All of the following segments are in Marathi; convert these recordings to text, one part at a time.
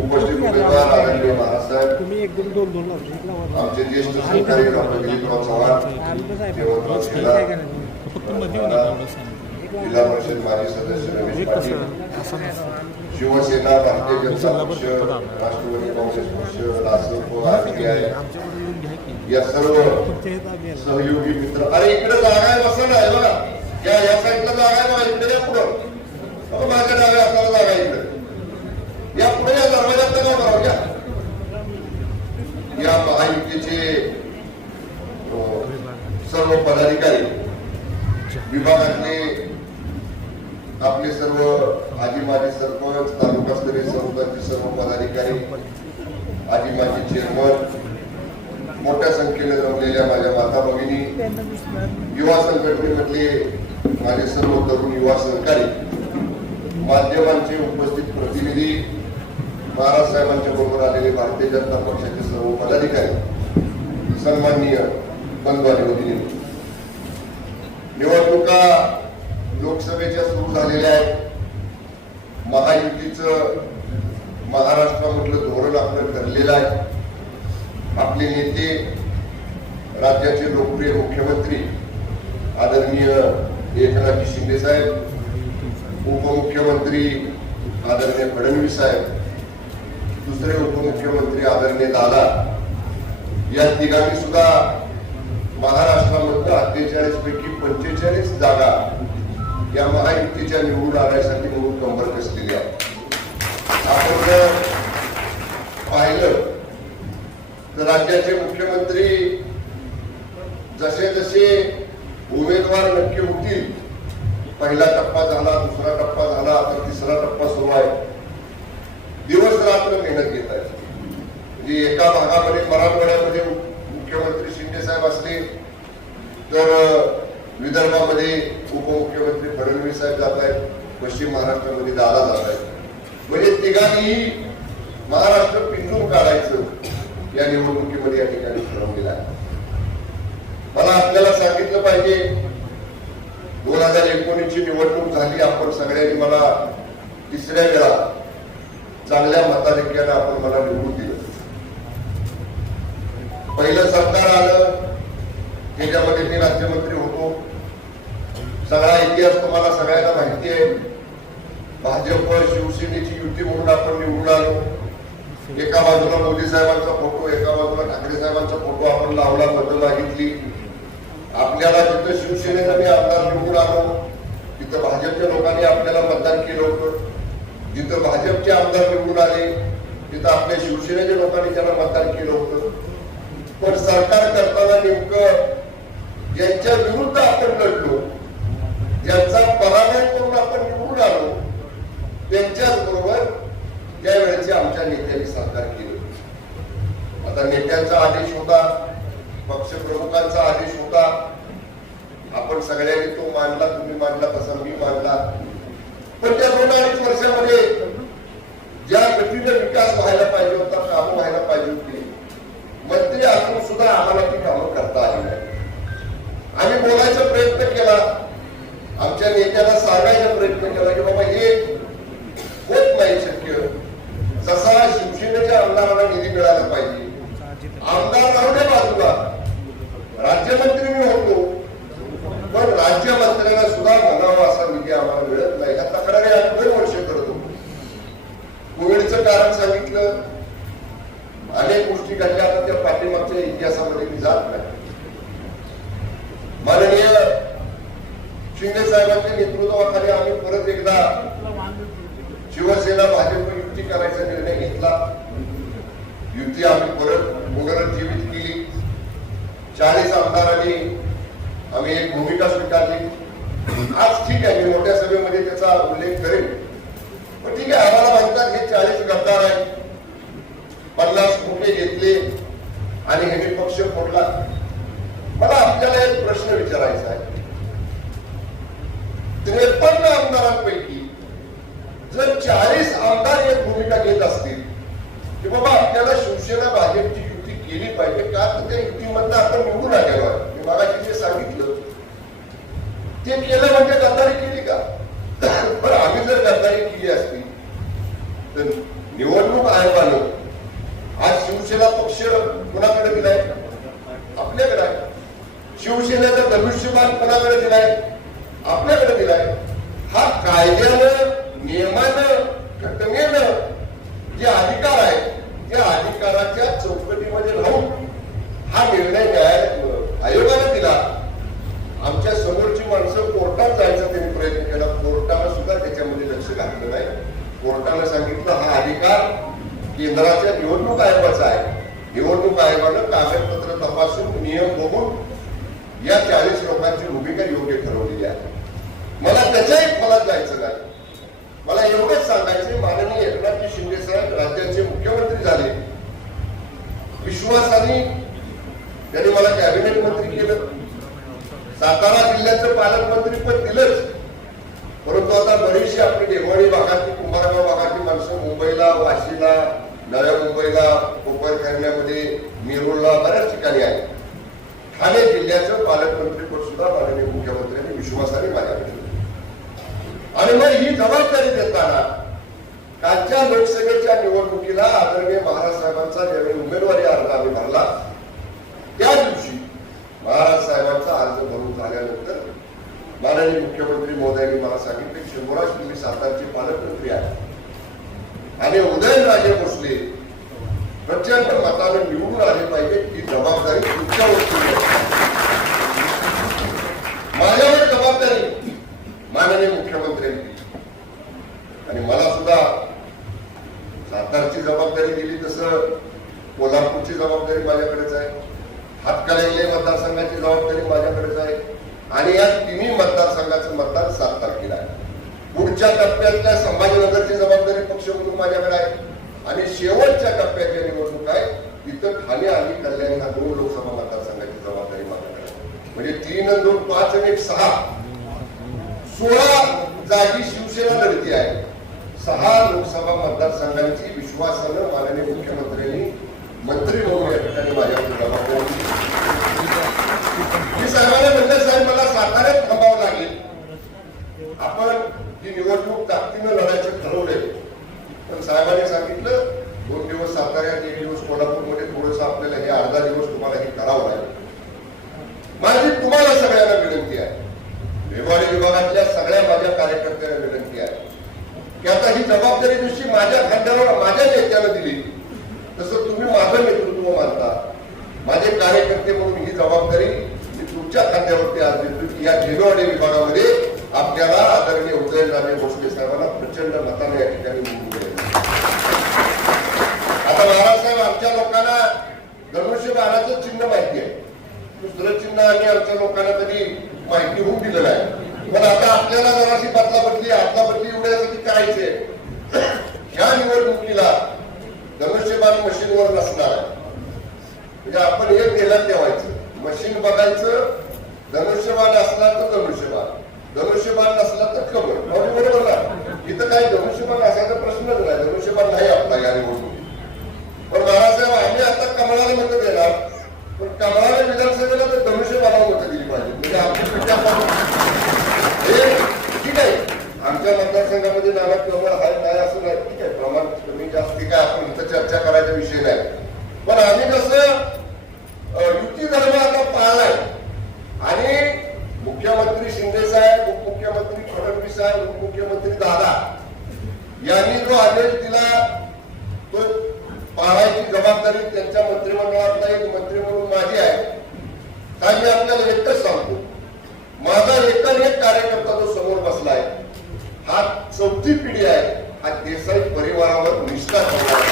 उपस्थित उमेदवार आदरणीय महाराजसाहेब आमचे ज्येष्ठ सहकारी डॉक्टर दिलीपराव चव्हाण देवराव जिल्हा परिषद माजी सदस्य रमेश पाटील शिवसेना भारतीय जनता पक्ष राष्ट्रवादी काँग्रेस पक्ष रासप या सर्व. सहयोगी मित्र अरे इकडे जागा आहे बसा ना हे बघा. या या साईडला जागा आहे बघा इकडे पुढं. माझ्या डाव्या आपल्याला जागा इकडे या पुढे या दरवाजात काय करावं? या. महायुतीचे सर्व पदाधिकारी विभागातले आपले सर्व आजी माजी सरपंच तालुकास्तरीय संस्थांचे सर्व पदाधिकारी आजी माजी चेअरमन मोठ्या संख्येने जमलेल्या माझ्या माता भगिनी युवा संघटनेमधले माझे सर्व तरुण युवा सहकारी माध्यमांचे उपस्थित प्रतिनिधी महाराज साहेबांच्या बरोबर आलेले भारतीय जनता पक्षाचे सर्व पदाधिकारी सन्माननीय बंधू आणि निवडणुका लोकसभेच्या सुरू झालेल्या आहेत. महायुतीचं महाराष्ट्रामधलं धोरण आपलं ठरलेलं आहे. आपले नेते राज्याचे लोकप्रिय मुख्यमंत्री आदरणीय एकनाथजी शिंदे साहेब उपमुख्यमंत्री आदरणीय फडणवीस साहेब दुसरे उपमुख्यमंत्री आदरणीय दादा या तिघांनी सुद्धा महाराष्ट्रामधलं अठ्ठेचाळीस पैकी पंचेचाळीस जागा या महायुतीच्या निवडून आणण्यासाठी म्हणून कंबर कसलेली आहे. आपण जर पाहिलं तर राज्याचे मुख्यमंत्री जसे जसे उमेदवार नक्की होतील पहिला टप्पा झाला दुसरा टप्पा झाला आता तिसरा टप्पा सुरू आहे दिवस रात्र मेहनत घेत आहेत म्हणजे एका भागामध्ये मराठवाड्यामध्ये मुख्यमंत्री शिंदे साहेब असले तर विदर्भामध्ये उपमुख्यमंत्री फडणवीस साहेब जात आहेत पश्चिम महाराष्ट्रामध्ये दादा जात आहेत म्हणजे तिघांनीही महाराष्ट्र पिंजून काढायचं या निवडणुकीमध्ये या ठिकाणी ठरवलेलं आहे मला आपल्याला सांगितलं पाहिजे दोन हजार एकोणीस ची निवडणूक झाली आपण सगळ्यांनी मला तिसऱ्या वेळा चांगल्या मताधिक्यानं आपण मला निवडून दिलं पहिलं सरकार आलं त्याच्यामध्ये मी राज्यमंत्री होतो सगळा इतिहास तुम्हाला सगळ्यांना माहिती आहे. भाजप शिवसेनेची युती म्हणून आपण निवडून आलो. एका बाजूला मोदी साहेबांचा फोटो एका बाजूला ठाकरे साहेबांचा फोटो आपण लावला बदल मागितली आपल्याला जिथं शिवसेनेनं मी आमदार निवडून आलो तिथं भाजपच्या लोकांनी आपल्याला मतदान केलं होतं. जिथं भाजपचे आमदार निवडून आले तिथं आपल्या शिवसेनेच्या लोकांनी त्यांना मतदान केलं होतं. पण सरकार करताना नेमकं ज्यांच्या विरुद्ध आपण लढलो. ज्यांचा पराभव करून आपण निवडून आलो त्यांच्याच बरोबर त्यावेळेचे आमच्या नेत्यांनी सरकार केलं. आता नेत्यांचा आदेश होता पक्षप्रमुखांचा आदेश होता. आपण सगळ्यांनी तो मांडला तुम्ही मांडला तसा मी मांडला. पण त्या दोन अडीच वर्षामध्ये ज्या गतीने विकास व्हायला पाहिजे होता कामं व्हायला पाहिजे होती मंत्री असून सुद्धा आम्हाला ती कामं करता आली नाही आम्ही बोलायचा प्रयत्न केला आमच्या नेत्याला सांगायचा प्रयत्न केला की बाबा हे होत नाही शक्य जसा शिवसेनेच्या आमदारांना निधी मिळाला पाहिजे आमदार राहू बाजूला. राज्यमंत्री मी होतो पण राज्यमंत्र्यांना सुद्धा म्हणावा असा निधी आम्हाला मिळत नाही. ह्या तक्रारी आम्ही दोन वर्ष करत. कोविडचं कारण सांगितलं. अनेक गोष्टी घडल्या आता त्या पाठीमागच्या इतिहासामध्ये साहेबांच्या नेतृत्वाखाली आम्ही परत एकदा शिवसेना भाजप युती करायचा निर्णय घेतला. युती आम्ही परत पुनरुज्जीवित केली. चाळीस आमदारांनी आम्ही एक भूमिका स्वीकारली. आज ठीक आहे मी मोठ्या सभेमध्ये त्याचा उल्लेख करेन. पण ठीक आहे आम्हाला म्हणतात हे चाळीस गद्दार आहे पन्नास मोठे घेतले आणि हे पक्ष फोडला. मला आपल्याला एक प्रश्न विचारायचा आहे. त्रेपन्न आमदारांपैकी जर चाळीस आमदार एक भूमिका घेत असतील की बाबा आपल्याला शिवसेना भाजपची युती केली पाहिजे का तर त्या युतीमधनं आपण निवडून आलेलो आहे मी जे सांगितलं ते केलं म्हणजे गद्दारी केली का? पण आम्ही जर गद्दारी केली असती तर निवडणूक आयोगानं आज शिवसेना पक्ष कुणाकडे दिलाय? आपल्याकडे आहे. शिवसेनेचा धनुष्यबाण कुणाकडे दिलाय? आपल्याकडे दिलाय. हा कायद्यानं नियमानं घटनेनं जे अधिकार आहे त्या अधिकाराच्या चौकटीमध्ये राहून हा निर्णय न्यायालय आयोगाने दिला. आमच्या समोरची माणसं कोर्टात जायचा त्यांनी प्रयत्न केला. कोर्टानं सुद्धा त्याच्यामध्ये लक्ष घातलं नाही. कोर्टानं सांगितलं हा अधिकार केंद्राच्या निवडणूक आयोगाचा आहे. निवडणूक आयोगानं कागदपत्र तपासून नियम बघून या चाळीस लोकांची भूमिका योग्य ठरवलेली आहे मला त्याच्या एक फलात जायचं नाही मला एवढंच सांगायचे माननीय एकनाथजी शिंदे साहेब राज्याचे मुख्यमंत्री झाले विश्वासाने त्यांनी मला कॅबिनेट मंत्री केलं सातारा जिल्ह्याचं पालकमंत्री पण दिलंच परंतु आता बरीचशी आपली देवाणी भागातली कुंभारगाव भागातली माणसं मुंबईला वाशीला नव्या मुंबईला कोपर करण्यामध्ये मिरूळला बऱ्याच ठिकाणी आहे ठाणे जिल्ह्याचं पालकमंत्रीपद सुद्धा माननीय मुख्यमंत्र्यांनी विश्वासाने माझ्याकडे दिलं. आणि मग ही जबाबदारी देताना कालच्या लोकसभेच्या निवडणुकीला आदरणीय महाराज साहेबांचा ज्यावेळी उमेदवारी अर्ज आम्ही भरला त्या दिवशी महाराज साहेबांचा अर्ज भरून झाल्यानंतर माननीय मुख्यमंत्री मोदयांनी मला सांगितले शंभराज तुम्ही सातारा पालकमंत्री आहे आणि उदयनराजे भोसले प्रचंड मतानं निवडून आले पाहिजे ही जबाबदारी तुमच्यावरती आहे. माझ्यावर जबाबदारी माननीय मुख्यमंत्र्यांनी आणि मला सुद्धा सातारची जबाबदारी दिली तसं कोल्हापूरची जबाबदारी माझ्याकडेच आहे हातकणंगले मतदारसंघाची जबाबदारी माझ्याकडेच आहे आणि या तिन्ही मतदारसंघाचं मतदान सात तारखेला आहे पुढच्या टप्प्यातल्या संभाजीनगरची जबाबदारी पक्ष म्हणून माझ्याकडे आहे आणि शेवटच्या टप्प्याच्या निवडणूक आहे तिथं ठाणे आणि कल्याण ह्या दोन लोकसभा मतदारसंघाची जबाबदारी माझ्याकडे आहे म्हणजे तीन आणि दोन पाच आणि एक सहा सोळा जागी शिवसेना लढती आहे. सहा लोकसभा मतदारसंघांची विश्वासानं माननीय मुख्यमंत्र्यांनी मंत्री म्हणून या ठिकाणी माझ्याकडे जबाबदारी मी म्हणलं साहेब मला साताऱ्यात थांबावं लागेल. आपण ही निवडणूक ताकदीनं लढायचं ठरवले पण साहेबांनी सांगितलं दोन दिवस साताऱ्यात एक दिवस कोल्हापूरमध्ये थोडंसं आपल्याला हे अर्धा दिवस तुम्हाला हे करावं लागेल. माझी तुम्हाला सगळ्यांना विनंती आहे. हिवाळी विभागातल्या सगळ्या माझ्या कार्यकर्त्यांना विनंती आहे. की आता ही जबाबदारी दिवशी माझ्या खांद्यावर माझ्या नेत्याला दिली. तसं तुम्ही माझं नेतृत्व मानता. माझे कार्यकर्ते म्हणून ही जबाबदारी मी तुमच्या खांद्यावरती आज देतो या झेलोवाडी विभागामध्ये आपल्याला आदरणीय उदयनराजे भोसले साहेबांना प्रचंड मताने या ठिकाणी आता महाराज आता आमच्या लोकांना धनुष्य बाणाचं चिन्ह माहिती आहे. दुसरं चिन्ह आमच्या लोकांना कधी माहिती होऊन दिलेलं आहे पण आता आपल्याला जराशी बदला बदली आदला बदली एवढ्यासाठी करायचे ह्या निवडणुकीला धनुष्यबाण मशीनवर नसणार आहे. म्हणजे आपण एक ध्येयात ठेवायचं. मशीन बघायचं धनुष्यबाण असला तर धनुष्यबाण. धनुष्यबाण नसला तर खबर. म्हणजे बरोबर ना? इथं काही धनुष्यबाण असायचा प्रश्नच नाही. धनुष्यबाण नाही आपला या निवडणुकीत. पण बाळासाहेब आम्ही आता कमळाला मत देणार. पण कमळाला विधानसभेला तर धनुष्यबाणाला मत दिली पाहिजे. म्हणजे आमची हे ठीक आहे. आमच्या मतदारसंघामध्ये नाना प्रमाण हाय नाही असं नाही. ठीक आहे. प्रमाण कमी जास्त काय आपण इथं चर्चा करायचा विषय नाही. पण आम्ही कसं युती धर्म आता पाळलाय. आणि मुख्यमंत्री शिंदे साहेब उपमुख्यमंत्री फडणवीस साहेब उपमुख्यमंत्री दादा यांनी जो आदेश दिला तो पाळायची जबाबदारी त्यांच्या मंत्रिमंडळात एक मंत्री म्हणून माझी आहे. काय मी आपल्याला एकच सांगतो? माझा एकच एक कार्यकर्ता जो समोर बसलाय हा चौथी पिढी आहे. हा देसाई परिवारावर निष्ठा ठेवणारा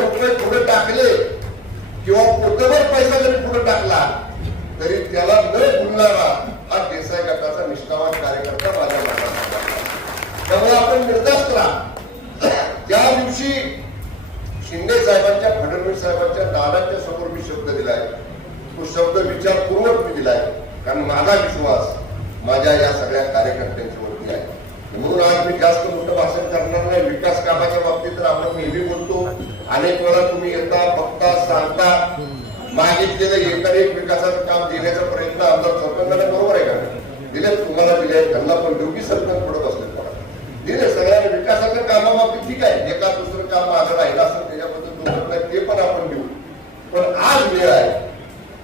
रुपये पुढे टाकले किंवा पोटभर पैसा जरी पुढे टाकला तरी त्याला न भुलणारा हा देसाई गटाचा निष्ठावान कार्यकर्ता माझ्या मनात त्यामुळे आपण निर्धास्त राहा. त्या दिवशी शिंदे साहेबांच्या फडणवीस साहेबांच्या दादाच्या समोर मी शब्द दिलाय. तो शब्द विचारपूर्वक मी दिलाय. कारण माझा विश्वास माझ्या या सगळ्या कार्यकर्त्यांच्या वरती आहे. म्हणून आज मी जास्त मोठं भाषण करणार नाही. विकास कामाच्या बाबतीत तर आपण नेहमी बोलतो. अनेक वेळा तुम्ही येता बघता सांगता. मागितलेलं एका एक विकासाचं काम देण्याचा प्रयत्न आमदार सरपंचाने बरोबर आहे का? दिले तुम्हाला दिले त्यांना पण देऊ सरकार सरपंच पडत असले कोणाला दिले सगळ्यांना विकासाच्या कामाबाबतीत ठीक आहे एका दुसरं काम मागं राहिलं असं त्याच्याबद्दल दोन नाही ते पण आपण घेऊ. पण आज वेळ आहे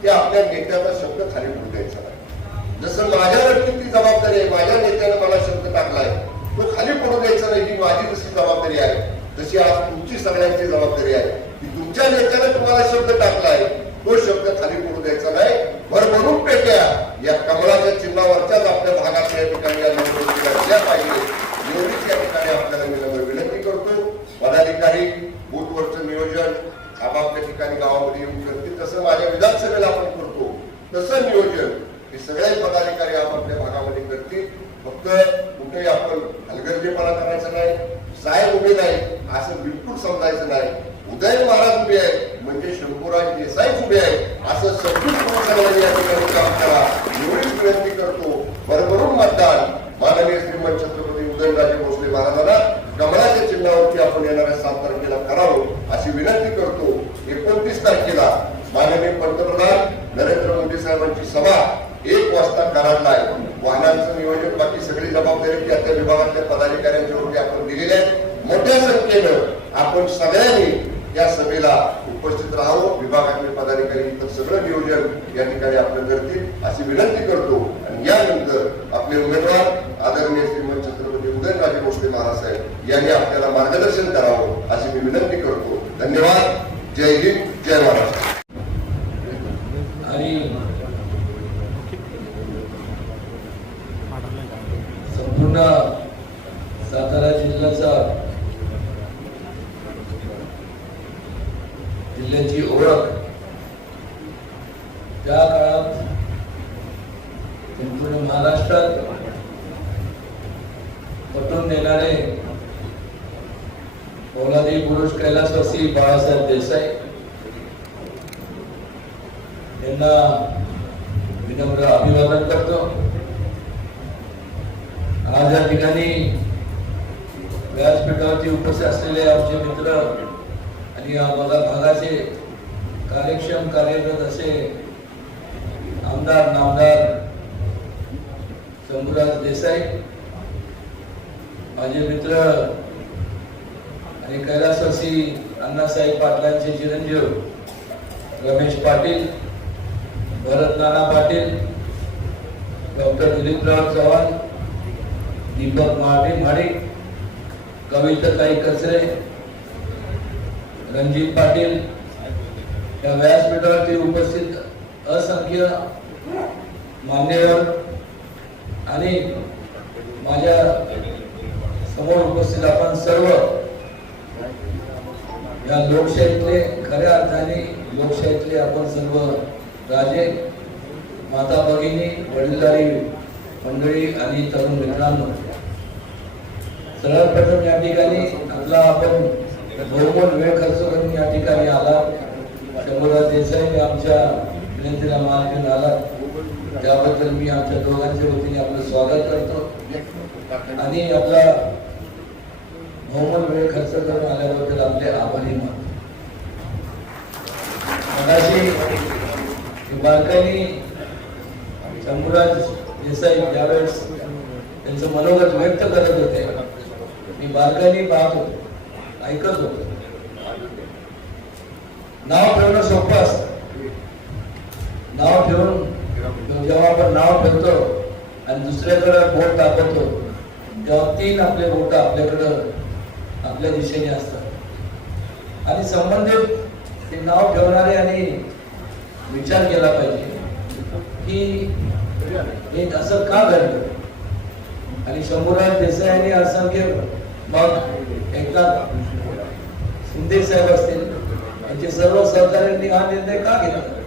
की आपल्या नेत्याचा शब्द खाली पडू द्यायचा नाही. जसं माझ्या ती जबाबदारी आहे माझ्या नेत्याने मला शब्द टाकलाय तो खाली पडू द्यायचा नाही ही माझी जशी जबाबदारी आहे तशी आज तुमची सगळ्यांची जबाबदारी आहे. की तुमच्या नेत्याने तुम्हाला शब्द टाकलाय तो शब्द खाली पडू द्यायचा नाही. भरभरून पेट्या या कमळाच्या चिन्हावरच्याच आपल्या भागातल्या ठिकाणी पाहिजे. आपल्याला विनंती करतो पदाधिकारी बूथवरचं नियोजन आपापल्या ठिकाणी गावामध्ये येऊन करतील. तसं माझ्या विधानसभेला आपण करतो. तसं नियोजन हे सगळे पदाधिकारी आपापल्या भागामध्ये करतील. फक्त कुठेही आपण हलगर्जेपणा करायचा नाही. साहेब उभे नाही असं बिलकुल समजायचं नाही. उदय महाराज उभे आहेत. म्हणजे शंभूराज देसाई उभे आहेत. असं संपूर्ण सर्वांनी या ठिकाणी काम करा एवढीच विनंती करतो. भरभरून मतदान. माननीय श्रीमंत छत्रपती उदयनराजे भोसले महाराजांना कमळाच्या चिन्हावरती आपण येणाऱ्या सात तारखेला करावं अशी विनंती करतो. एकोणतीस तारखेला माननीय पंतप्रधान नरेंद्र मोदी साहेबांची सभा एक वाजता कराडला आहे. वाहनांचं नियोजन बाकी सगळी जबाबदारी त्या त्या विभागातल्या पदाधिकाऱ्यांच्यावरती आपण दिलेली आहे. मोठ्या संख्येनं आपण सगळ्यांनी या सभेला उपस्थित राहावं. विभागातले पदाधिकारी इतर सगळं नियोजन या ठिकाणी आपण करतील अशी विनंती करतो. आणि यानंतर आपले उमेदवार आदरणीय श्री उदयनराजे भोसले महाराज साहेब यांनी आपल्याला मार्गदर्शन करावं अशी मी विनंती करतो. धन्यवाद. जय हिंद. जय महाराष्ट्र आणि संपूर्ण सातारा जिल्ह्याचा जिल्ह्याची ओळख त्या काळात संपूर्ण महाराष्ट्रात पटवून देणारे पौलादी पुरुष कैलासवासी बाळासाहेब देसाई यांना विनम्र अभिवादन करतो आज या ठिकाणी व्यासपीठावरती उपस्थित असलेले आमचे मित्र आणि या भागा भागाचे कार्यक्षम कार्यरत असे आमदार नामदार शंभूराज देसाई माझे मित्र आणि अण्णासाहेब पाटलांचे चिरंजीव रमेश पाटील भरत नाना पाटील डॉक्टर दिलीपराव चव्हाण दीपक महाडे म्हाडे कविताताई कचरे रणजित पाटील या व्यासपीठावरती उपस्थित असंख्य मान्यवर आणि माझ्यासमोर उपस्थित आपण सर्व या लोकशाहीतले खऱ्या अर्थाने लोकशाहीतले आपण सर्व राजे माता भगिनी वडीलधारी मंडळी आणि तरुण मित्रांनो सर्वात प्रथम या ठिकाणी आपला आपण बहुमोल वेळ खर्च करून या ठिकाणी आला शंभरराज देसाई आमच्या विनंतीला मान घेऊन आला त्याबद्दल मी आमच्या दोघांच्या वतीने आपलं स्वागत करतो. आणि आपला बहुमोल वेळ खर्च करून आल्याबद्दल आपले आभारी मानतो मगाशी बारकाईने शंभूराज देसाई ज्यावेळेस त्यांचं मनोगत व्यक्त करत होते मी बारकाईने पाहतो ऐकत. होतो नाव ठेवणं सोपं असतं. नाव ठेवून जेव्हा आपण नाव ठेवतो आणि दुसऱ्याकडे बोट दाखवतो तेव्हा तीन आपले बोट आपल्याकडं आपल्या दिशेने असतात. आणि संबंधित ते नाव ठेवणारे आणि विचार केला पाहिजे की हे असं का घडलं? आणि शंभूराज देसाई असंख्य मग एकनाथ शिंदे साहेब असतील यांचे सर्व सहकार्यांनी हा निर्णय का घेतला?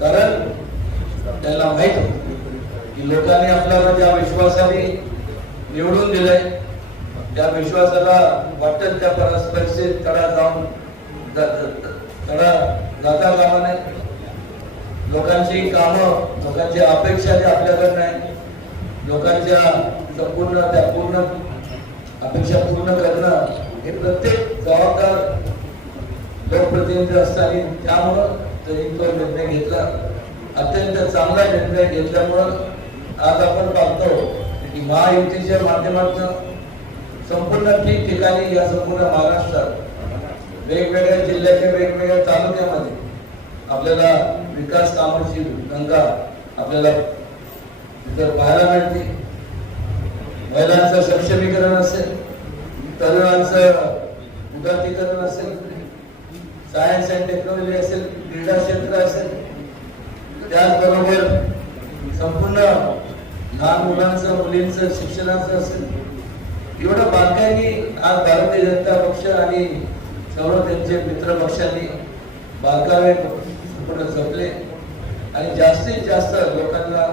कारण त्याला माहीत की लोकांनी आपल्याला त्या विश्वासाने निवडून दिलंय. त्या विश्वासाला वाटत त्या परस- परिस्थितीत तडा जाऊन तडा जाता कामा नाही लोकांची कामं लोकांची अपेक्षा जी आपल्याकडे नाही लोकांच्या संपूर्ण त्या पूर्ण अपेक्षा पूर्ण करणं हे प्रत्येक जबाबदार लोकप्रतिनिधी असताना त्यामुळं त्यांनी तो निर्णय घेतला. अत्यंत चांगला निर्णय घेतल्यामुळं आज आपण पाहतो की महायुतीच्या माध्यमातून संपूर्ण ठिकठिकाणी या संपूर्ण महाराष्ट्रात वेगवेगळ्या जिल्ह्याच्या वेगवेगळ्या तालुक्यामध्ये आपल्याला विकास कामाची गंगा आपल्याला इतर पाहायला मिळते. महिलांचं सक्षमीकरण असेल तरुणांचं उदातीकरण असेल सायन्स अँड टेक्नॉलॉजी असेल क्रीडा क्षेत्र असेल त्याचबरोबर संपूर्ण लहान मुलांचं मुलींचं शिक्षणाचं असेल एवढं बारकाईने आज भारतीय जनता पक्ष आणि सर्व त्यांचे मित्र पक्षांनी बारकावे संपूर्ण जपले आणि जास्तीत जास्त लोकांना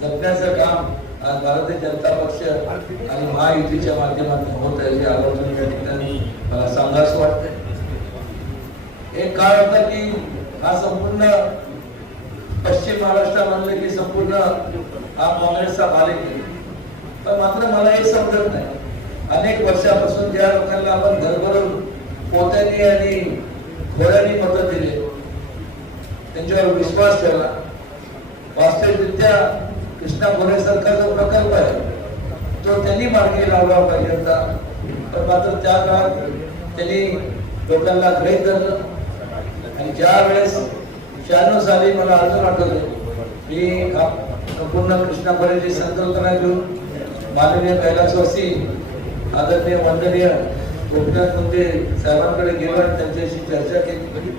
जपण्याचं काम आज भारतीय जनता पक्ष आणि महायुतीच्या माध्यमातून होत आहे हे आवर्जून या ठिकाणी मला सांगावंसं वाटतंय. एक काळ होता की हा संपूर्ण पश्चिम महाराष्ट्रामधले की संपूर्ण हा काँग्रेसचा भाले पण मात्र मला हे समजत नाही. अनेक वर्षापासून ज्या लोकांना आपण घरभरून पोत्यांनी आणि घोड्यांनी मत दिले त्यांच्यावर विश्वास ठेवला. वास्तविकरित्या कृष्णा खोरेसारखा जो प्रकल्प आहे. तो त्यांनी मार्गी लावला पाहिजे होता. पण मात्र त्या काळात त्यांनी लोकांना ग्रहित धरलं. आणि ज्या वेळेस शहाण्णव साली मला अजून आठवलं मी पूर्ण संपूर्ण कृष्णा खोरेची संकल्पना घेऊन माननीय कैलासवासी आदरणीय वंदनीय गोपीनाथ मुंडे साहेबांकडे गेलो आणि त्यांच्याशी चर्चा केली.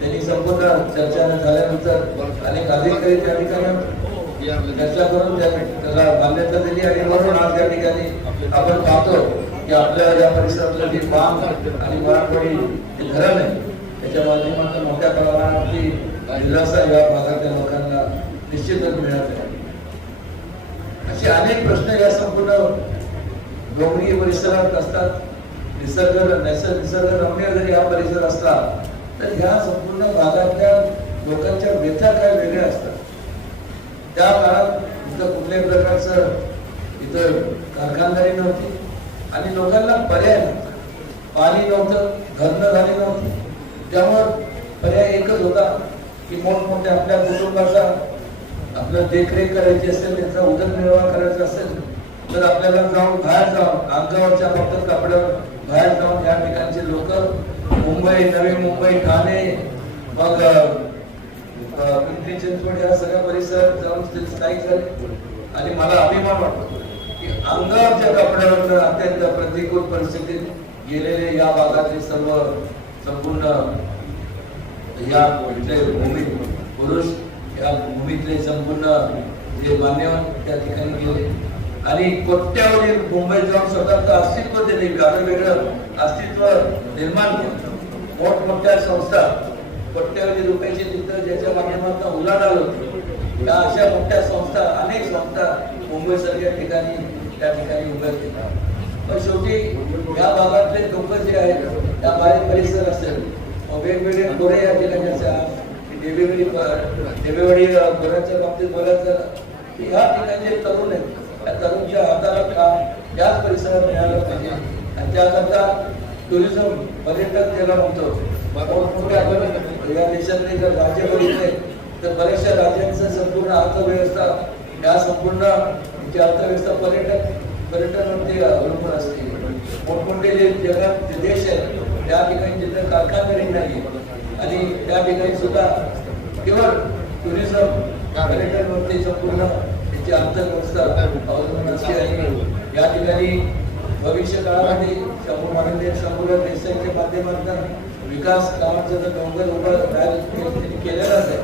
त्यांनी संपूर्ण चर्चा झाल्यानंतर अनेक अधिकारी त्या ठिकाणी. चर्चा करून त्याला मान्यता दिली आणि म्हणून आज त्या ठिकाणी आपण पाहतो की आपल्या या परिसरातलं जे बांध आणि मराठवाडी हे धरण आहे त्याच्या माध्यमातून मोठ्या प्रमाणावरती दिलासा या भागातल्या लोकांना निश्चितच मिळत आहे. असे अनेक प्रश्न या संपूर्ण डोंगरी परिसरात असतात. निसर्ग नैसर्ग निसर्गरम्य जरी हा परिसर असला तर ह्या संपूर्ण भागातल्या लोकांच्या व्यथा काय वेगळ्या असतात. त्या काळात इथं कुठल्याही प्रकारचं इथं कारखानदारी नव्हती आणि लोकांना पर्याय नव्हता. पाणी नव्हतं घरनं झाली नव्हती. त्यामुळं पर्याय एकच होता की मोठमोठ्या आपल्या कुटुंबाचा आपलं देखरेख करायची असेल त्यांचा उदरनिर्वाह करायचा असेल तर आपल्याला जाऊन बाहेर जाऊन अंगावरच्या फक्त कपड्यावर बाहेर जाऊन या ठिकाणचे लोक मुंबई नवी मुंबई ठाणे मग पिंपरी चिंचवड या सगळ्या परिसर जाऊन स्थायिक झाले. आणि मला अभिमान वाटतो की अंगावरच्या कपड्यावर अत्यंत प्रतिकूल परिस्थितीत गेलेले या भागातले सर्व संपूर्ण या भूमी पुरुष या भूमीतले संपूर्ण जे मान्यवर त्या ठिकाणी गेले. आणि कोट्यावधी मुंबईत जाऊन स्वतःचं अस्तित्व दिले गाणं वेगळं अस्तित्व निर्माण केलं. मोठमोठ्या संस्था कोट्यावधी रुपयाची तिथं ज्याच्या माध्यमातून उलाढाल होती. त्या अशा मोठ्या संस्था अनेक संस्था मुंबई सारख्या ठिकाणी त्या ठिकाणी उभ्या केल्या. पण शेवटी या भागातले लोक जे आहेत त्या बाहेर परिसर असेल वेगवेगळे गोरे या ठिकाणी असा देवेवाडी देवेवाडी गोऱ्याच्या बाबतीत बोलायचं की ह्या ठिकाणी जे तरुण आहेत. त्या तरुणच्या हाताला काम याच परिसरात मिळालं पाहिजे? आणि त्याकरता टुरिझम पर्यटक ज्याला म्हणतो मोठमोठ्या आपण या देशातले जर राज्य बघितले तर बऱ्याचशा राज्यांचं संपूर्ण अर्थव्यवस्था या संपूर्ण जी अर्थव्यवस्था पर्यटन पर्यटनावरती अवलंबून असते. मोठमोठे जे जगात जे देश आहेत त्या ठिकाणी जिथे कारखानदारी नाही आणि त्या ठिकाणी सुद्धा केवळ टुरिझम पर्यटनावरती संपूर्ण त्याची अर्थव्यवस्था या ठिकाणी भविष्य काळामध्ये शंभू महाराज शंभूराज देसाईच्या माध्यमातून विकास कामाचं जर डोंगर उभं केलेलाच आहे.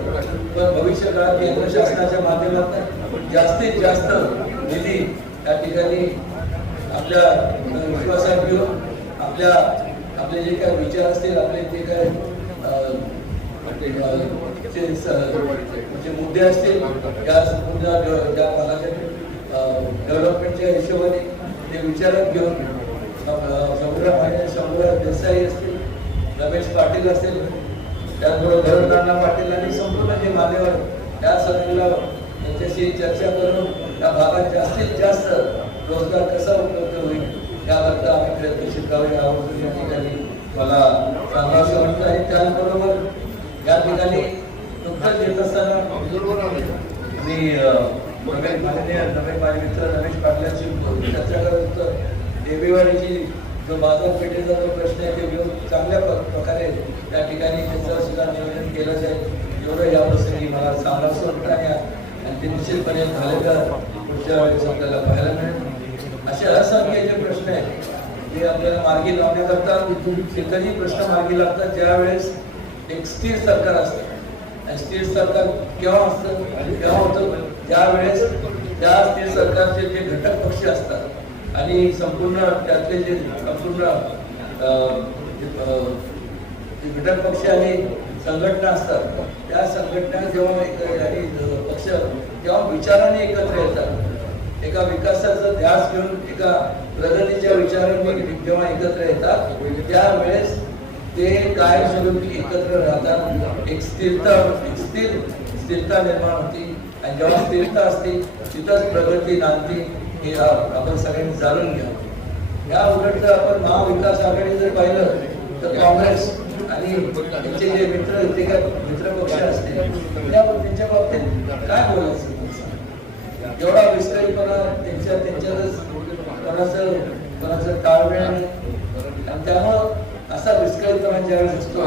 पण भविष्य काळात केंद्र शासनाच्या माध्यमातून जास्तीत जास्त निधी त्या ठिकाणी आपल्या विश्वासात घेऊन आपल्या आपले जे काही विचार असतील आपले जे काही म्हणजे, जे म्हणजे मुद्दे असतील या संपूर्ण ज्या भागाच्या डेव्हलपमेंटच्या हिशोबाने ते विचारात घेऊन समुद्र माने समुद्र देसाई असतील रमेश पाटील असतील त्याचबरोबर भरतनाना पाटील आणि संपूर्ण जे मान्यवर त्या सगळ्याला त्यांच्याशी चर्चा करून त्या भागात जास्तीत जास्त रोजगार कसा उपलब्ध होईल याबद्दल आम्ही प्रयत्नशील करावे या ठिकाणी मला सांगावं वाटतं आणि त्याचबरोबर या ठिकाणी नुकतंच येत असताना मी अं, नवे माननीय नवे माझे मित्र रमेश देवीवाडीची जो बाजारपेठेचा जो प्रश्न आहे ते घेऊन चांगल्या प्रकारे त्या ठिकाणी त्याचं सुद्धा नियोजन केलं जाईल एवढं या प्रसंगी मला सांगावं वाटतं आणि ते निश्चितपणे झालेलं पुढच्या वेळेस आपल्याला पाहायला मिळेल. असे असंख्य जे प्रश्न आहेत जे आपल्याला मार्गी लावण्याकरता ते कधी प्रश्न मार्गी लागतात ज्यावेळेस एक स्थिर सरकार असतं सरकार केव्हा असतं? केव्हा होतं? ज्या वेळेस त्या स्थिर सरकारचे जे घटक पक्ष असतात आणि संपूर्ण त्यातले जे संपूर्ण घटक पक्ष आणि संघटना असतात त्या संघटना जेव्हा आणि पक्ष तेव्हा विचाराने एकत्र येतात एका विकासाचा ध्यास घेऊन एका प्रगतीच्या विचारांनी जेव्हा एकत्र येतात त्यावेळेस ते कायमस्वरूपी एकत्र राहतात? एक स्थिरता एक स्थिर स्थिरता निर्माण होती. आणि जेव्हा स्थिरता असते तिथंच प्रगती नांदते. हे आपण सगळ्यांनी जाणून घ्या. या उलट जर आपण महाविकास आघाडी जर पाहिलं तर काँग्रेस आणि त्यांचे जे मित्र ते काय मित्र पक्ष असते त्या त्यांच्या बाबतीत काय बोलायचं एवढा विस्कळीपणा त्यांच्या त्यांच्यातच कोणाचं कोणाचं ताळमेळ आणि त्यामुळं असा विस्कळीपणा ज्यावेळेस असतो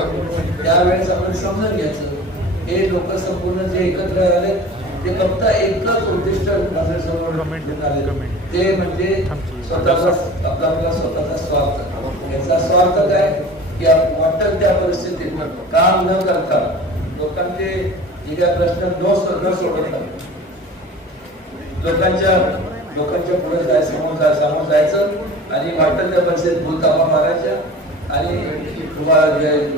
त्यावेळेस आपण समजून घ्यायचं. हे लोक संपूर्ण जे एकत्र आले ते फक्त एकच उद्दिष्ट. ते म्हणजे स्वतःचा आपला आपला स्वतःचा स्वार्थ. याचा स्वार्थ काय की वाटेल त्या परिस्थितीत काम न करता लोकांचे जे काय प्रश्न न न लोकांच्या लोकांच्या पुढे जाय समोर जाय समोर जायचं आणि वाटेल त्या परिस्थितीत भूलतापा मारायच्या आणि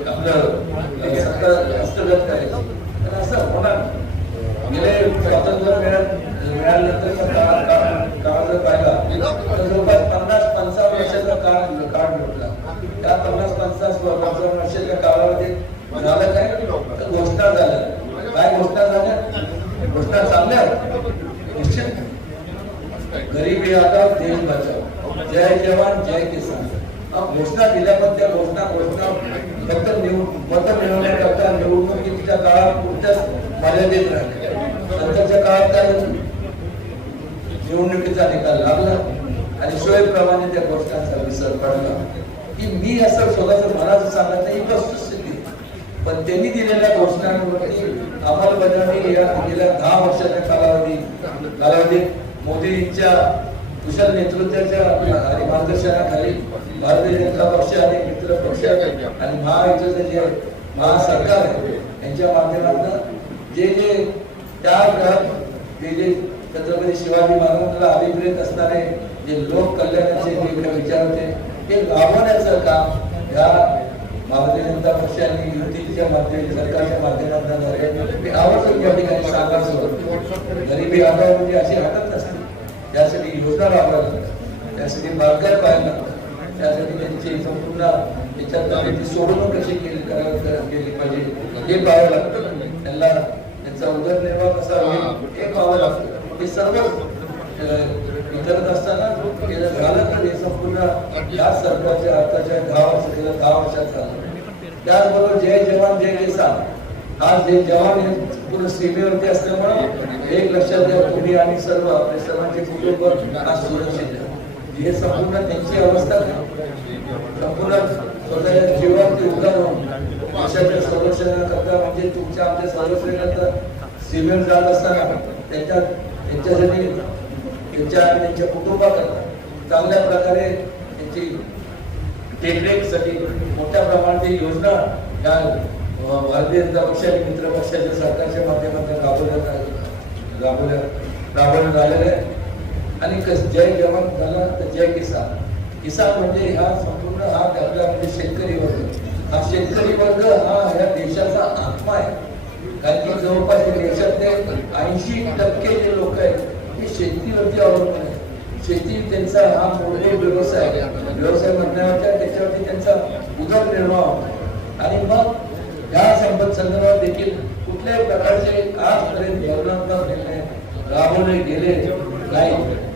आपलं अं, सत्ता हस्तगत करायचं. तर असं होणार गेले स्वातंत्र्य मिळत मिळाल्यानंतर काळ काळ- काळ जर पाहिला जवळपास पन्नास पंचावन्न वर्षाचा काळ काळ भेटला त्या पन्नास पंचास पंचावन्न वर्षाच्या काळामध्ये झालं काय? तर घोषणा झाल्या. काय घोषणा झाल्या? घोषणा चालल्या. निश्चित. गरीबी आता देश बचाव. जय जवान जय किसान. घोषणा दिल्या पण त्या घोषणा घोषणा फक्त मत मिळवण्याकरता निवडणुकीच्या काळात पुरत्याच मर्यादित राहिल्या नंतरच्या काळात काय निवडणुकीचा निकाल लागला आणि सोयीप्रमाणे त्या घोषणांचा विसर पडला. की मी असं स्वतःच मनाचं सांगत नाही ही वस्तुस्थिती. पण त्यांनी दिलेल्या घोषणांवरती अंमलबजावणी या गेल्या दहा वर्षाच्या कालावधी कालावधीत मोदींच्या कुशल नेतृत्वाच्या आणि मार्गदर्शनाखाली भारतीय जनता पक्ष आणि मित्र पक्ष आणि महायुतीचं जे महासरकार आहे यांच्या माध्यमातून जे जे त्या काळात जे जे छत्रपती शिवाजी महाराजांना अभिप्रेत असणारे जे लोक कल्याणाचे विचार होते ते लावण्याचं काम या भारतीय जनता पक्ष आणि युतीच्या माध्यम सरकारच्या माध्यमातून झाले. ते आवर्जून या ठिकाणी सांगायचं गरिबी हटाव म्हणजे अशी हटत नसते त्यासाठी योजना राबवायला लागतात त्यासाठी मार्गात पाहायला लागतात त्यासाठी त्यांची संपूर्ण त्याच्यात ती सोडवणूक कशी केली केली पाहिजे हे पाहावं लागतं त्यांना त्यांचा उदरनिर्वाह कसा होईल हे. पाहावं लागतं. हे सर्व विचारत असताना झालं तर हे संपूर्ण या सरकारच्या आताच्या दहा वर्ष गेल्या दहा वर्षात झालं. त्याचबरोबर जय जवान जय किसान. हा जे जवान हे पूर्ण सीमेवरती असल्यामुळे एक लक्षात घ्या तुम्ही आणि सर्व आपले सर्वांचे कुटुंब आज सुरक्षित आहे. हे संपूर्ण त्यांची अवस्था संपूर्ण स्वतःच्या जीवावरती ते होऊन देशाच्या संरक्षणाकरता म्हणजे तुमच्या आमच्या संरक्षणाकरता सिमेंट जात असताना त्यांच्या त्यांच्यासाठी त्यांच्या त्यांच्या कुटुंबाकरता चांगल्या प्रकारे त्यांची देखरेखसाठी मोठ्या प्रमाणात योजना या भारतीय जनता पक्ष आणि मित्र पक्षाच्या सरकारच्या माध्यमातून राबवल्या राबवल्या राबवण्यात आलेल्या आहे. आणि कस जय जवान झाला तर जय किसान. किसान म्हणजे हा संपूर्ण हा आपला म्हणजे शेतकरी वर्ग. हा शेतकरी वर्ग हा या देशाचा आत्मा आहे. कारण की जवळपास देशातले ऐंशी टक्के जे लोक आहेत ते शेतीवरती अवलंबून आहेत. शेती त्यांचा हा मोठे व्यवसाय आहे. व्यवसाय म्हणण्याच्या त्याच्यावरती त्यांचा उदरनिर्वाह होतो. आणि मग या संपत संदर्भात देखील कुठल्याही प्रकारचे आजपर्यंत धोरणात्मक निर्णय राबवले गेले नाही.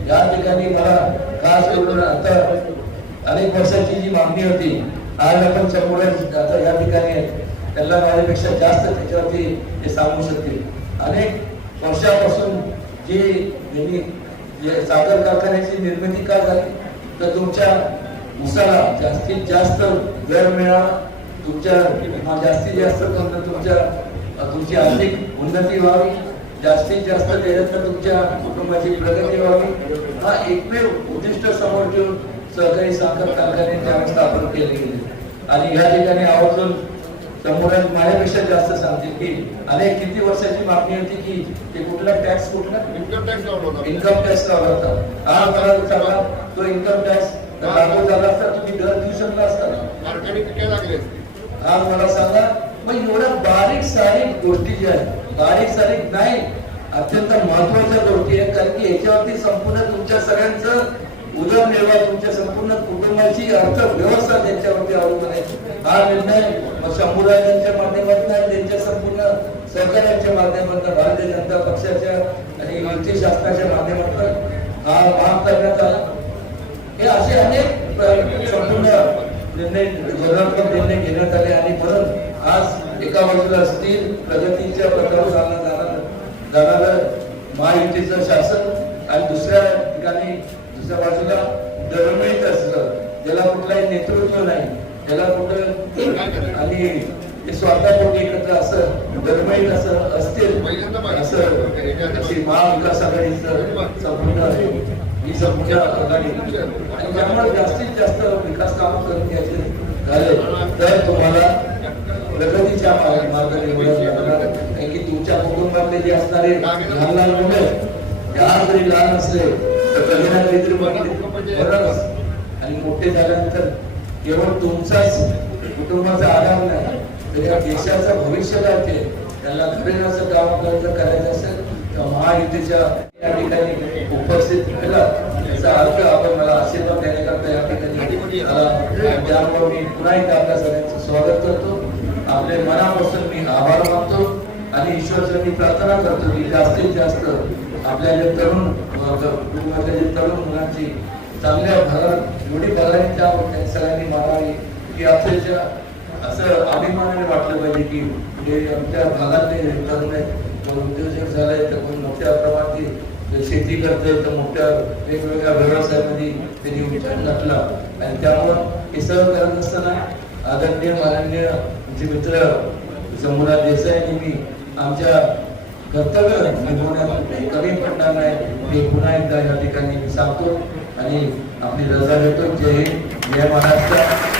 या ठिकाणी मला खास करून आता अनेक वर्षाची जी मागणी होती आज आपण समोर आता या ठिकाणी त्यांना माझ्यापेक्षा जास्त त्याच्यावरती हे सांगू शकतील. अनेक वर्षापासून जी नेहमी जे साखर कारखान्याची निर्मिती का झाली तर तुमच्या उसाला जास्तीत जास्त दर मिळावा तुमच्या जास्तीत जास्त तुमच्या तुमची आर्थिक उन्नती व्हावी जास्तीत जास्त त्याच्यातनं तुमच्या कुटुंबाची प्रगती व्हावी. हा एकमेव उद्दिष्ट समोर ठेवून सहकारी साखर कारखाने त्यावेळेस स्थापन केले गेले. आणि या ठिकाणी आवर्जून समोर माझ्यापेक्षा जास्त सांगतील की अनेक किती वर्षाची मागणी होती की ते कुठला टॅक्स कुठला? इन्कम टॅक्स इन्कम टॅक्स लावला होता. हा मला सांगा तो इन्कम टॅक्स लागू झाला असता तुम्ही दर देऊ शकला असता आज मला सांगा. मग एवढ्या बारीक सारीक गोष्टी ज्या आहेत बारीक सारीक नाही. अत्यंत महत्त्वाच्या गोष्टी आहेत. कारण की याच्यावरती संपूर्ण तुमच्या सगळ्यांचं उदरनिर्वाह तुमच्या संपूर्ण कुटुंबाची अर्थव्यवस्था त्यांच्यावरती अवलंबून आहे. हा निर्णय मग समुदायांच्या माध्यमातून आणि त्यांच्या संपूर्ण सरकारांच्या माध्यमातून भारतीय जनता पक्षाच्या आणि युती शासनाच्या माध्यमातून हा भाग करण्यात आला. हे असे अनेक संपूर्ण निर्णय धोरणात्मक निर्णय घेण्यात आले आणि म्हणून आज एका बाजूला असतील प्रगतीच्या पथावर चालला जाणार जाणार महायुतीचं शासन आणि दुसऱ्या ठिकाणी दुसऱ्या बाजूला दरमिळीत असलं ज्याला कुठलाही नेतृत्व नाही त्याला कुठं आणि ते स्वतःपोटी एकत्र असं दरमळीत असं असतील असं अशी महाविकास आघाडीचं संपूर्ण आहे. ही संपूर्ण आघाडी. आणि त्यामुळे जास्तीत जास्त विकास काम करून घ्यायचे झाले. तर तुम्हाला प्रगतीच्या मार्ग- मार्गाने कारण की तुमच्या कुटुंबातले जे असणारे लहान लहान मुलं लहान जरी लहान असले तर कधी ना काहीतरी बघितले आणि मोठे झाल्यानंतर केवळ तुमचाच कुटुंबाचा आधार नाही तर या देशाचं भविष्य राहते त्याला खरे असं काम आपल्याला जर करायचं असेल तर महायुतीच्या या ठिकाणी उपस्थित राहिला त्याचा अर्थ आपण मला आशीर्वाद देण्याकरता या ठिकाणी त्यामुळे मी पुन्हा एकदा आपल्या सगळ्यांचं स्वागत करतो. आपले मनापासून मी आभार मानतो आणि ईश्वरचं मी प्रार्थना करतो की जास्तीत जास्त आपल्या जे तरुण कुटुंबातल्या जे तरुण मुलांची चांगल्या भरात एवढी भरारी त्या सगळ्यांनी मारावी की अक्षरशः असं अभिमानाने वाटलं पाहिजे की हे आमच्या भागातले तरुण आहेत उद्योजक झाले तर कोण मोठ्या प्रमाणात शेती करते तर मोठ्या वेगवेगळ्या व्यवसायामध्ये त्यांनी उच्चार घातला. आणि त्यामुळं हे सर्व करत असताना आदरणीय माननीय जे मित्र जमुना देसाई यांनी आमच्या कर्तव्य म्हणजे निभवण्यात कमी पडणार नाही. हे पुन्हा एकदा या ठिकाणी मी सांगतो आणि आपली रजा घेतो जय हिंद. जय महाराष्ट्र.